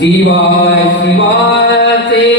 शिवाय शिवाय ते